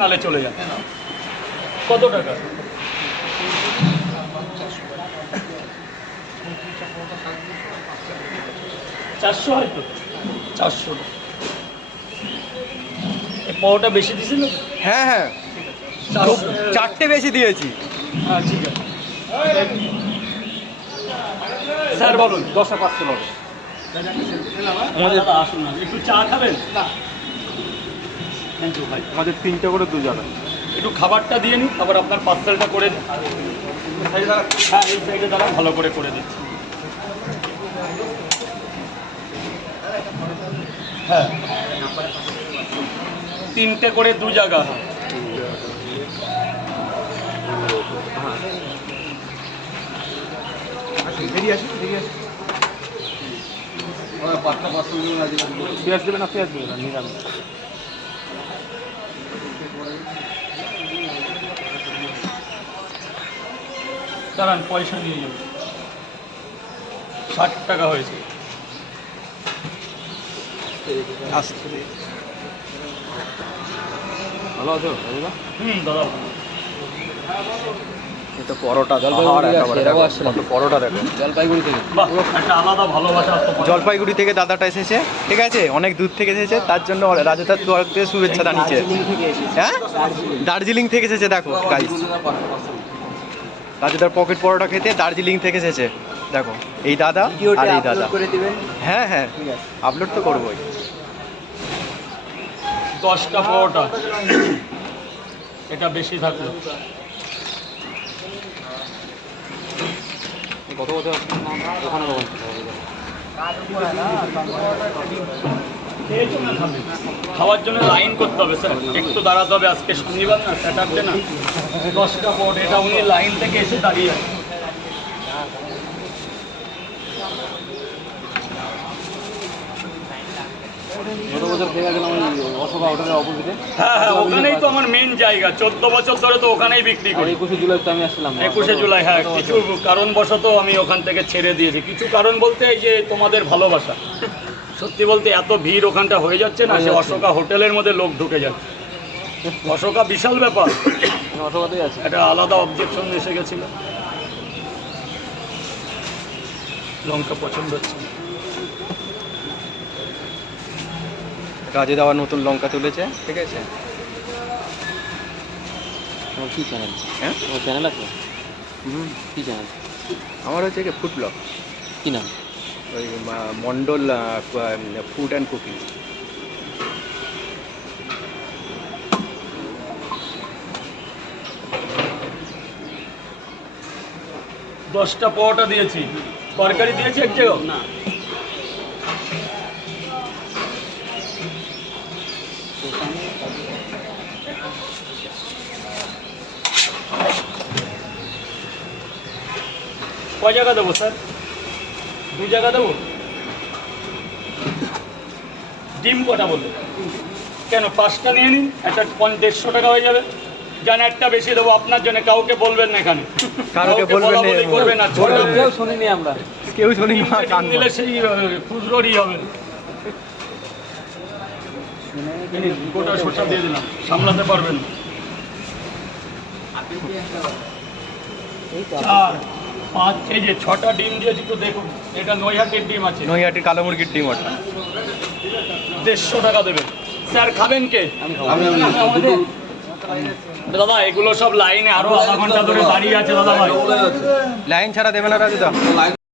নালে চলে যান। কত টাকা? চারশো হয়তো। চারশো। পাওয়াটা বেশি দিছিল হ্যাঁ হ্যাঁ। চারটে বেশি দিয়েছি। হ্যাঁ ঠিক আছে। স্যার বলুন। দশটা পাঁচশো হবে আমাদের আসুন না। একটু চা খাবেন? থ্যাংক ইউ ভাই। আমাদের তিনটে করে দু জায়গা একটু খাবারটা দিয়ে নিন আবার আপনার পার্সেলটা করে দিন। হ্যাঁ এই সাইডে দাঁড়া ভালো করে করে দিচ্ছি হ্যাঁ। তিনটে করে দু জায়গা পেঁয়াজ দেবে না পেঁয়াজ দেবে না নিরামিষ। দাঁড়ান পয়সা নিয়ে যাবেন ষাট টাকা হয়েছে। ভালো আছো হুম দাদা। এটা পরোটা পরোটা দেখো। জলপাইগুড়ি থেকে। একটা আলাদা ভালোবাসা জলপাইগুড়ি থেকে দাদাটা এসেছে ঠিক আছে? অনেক দূর থেকে এসেছে তার জন্য রাজুদার তরফ থেকে শুভেচ্ছা জানিয়েছে। হ্যাঁ? দার্জিলিং থেকে এসেছে দেখো গাইস রাজুদার পকেট পরোটা খেতে দার্জিলিং থেকে এসেছে। দেখো এই দাদা আর এই দাদা। করে দিবেন। হ্যাঁ হ্যাঁ আপলোড তো করবোই। দশটা পরোটা। এটা বেশি থাকল। কত কত ওখানে? খাওয়ার জন্য লাইন করতে হবে স্যার। একটু দাঁড়াতে হবে আজকে শনিবার না স্যাটারডে না। দশটা এটা উনি লাইন থেকে এসে দাঁড়িয়ে আছে হ্যাঁ হ্যাঁ ওখানেই তো আমার মেন জায়গা। চোদ্দ বছর ধরে তো ওখানেই বিক্রি করি। একুশে জুলাই তো আমি আসছিলাম একুশে জুলাই হ্যাঁ কিছু কারণবশত আমি ওখান থেকে ছেড়ে দিয়েছি। কিছু কারণ বলতে এই যে তোমাদের ভালোবাসা। সত্যি বলতে এত ভিড় ওখানটা হয়ে যাচ্ছে না সে অশোকা হোটেলের মধ্যে লোক ঢুকে যাচ্ছে। অশোকা বিশাল ব্যাপার। অশোকাতেই আছি। একটা আলাদা অবজেকশন এসে গেছিল। লঙ্কা পছন্দ হচ্ছে। রাজুদা আবার নতুন লঙ্কা তুলেছে। ঠিক আছে। তোমার কী চ্যানেল হ্যাঁ? তোমার চ্যানেল আছে? হুম। কী চ্যানেল আমার হচ্ছে কি ফুড ব্লগ কী নাম? ওই মা- মন্ডল ফুড অ্যান্ড কুকিং দশটা পরোটা দিয়েছি। তরকারি দিয়েছি এক জায়গায় না। কয় জায়গা দেবো স্যার? দু জায়গা দেবো? ডিম কটা বলল? কেন পাঁচটা নিয়ে নিন একটা দেড়শো টাকা হয়ে যাবে। জান একটা বেশি দেবো আপনার জন্য কাউকে বলবেন না এখানে। কারোকে বলবেন না। কেউ শুনিনি আমরা। কেউ শুনি না তিনটে দিলে সেই খুচরোরই হবে। গোটা শসা দিয়ে দিলাম সামলাতে পারবেন। চার পাঁচ এই যে ছটা ডিম দিয়েছি তো দেখুন এটা নৈহাটির ডিম আছে। নৈহাটির কালো মুরগির ডিম ওটা। দেড়শো টাকা দেবেন। স্যার খাবেন কে? দাদা, এগুলো সব লাইনে আরও আধা ঘণ্টা ধরে দাঁড়িয়ে আছে দাদা ভাই। লাইন ছাড়া দেবে না রাজুদা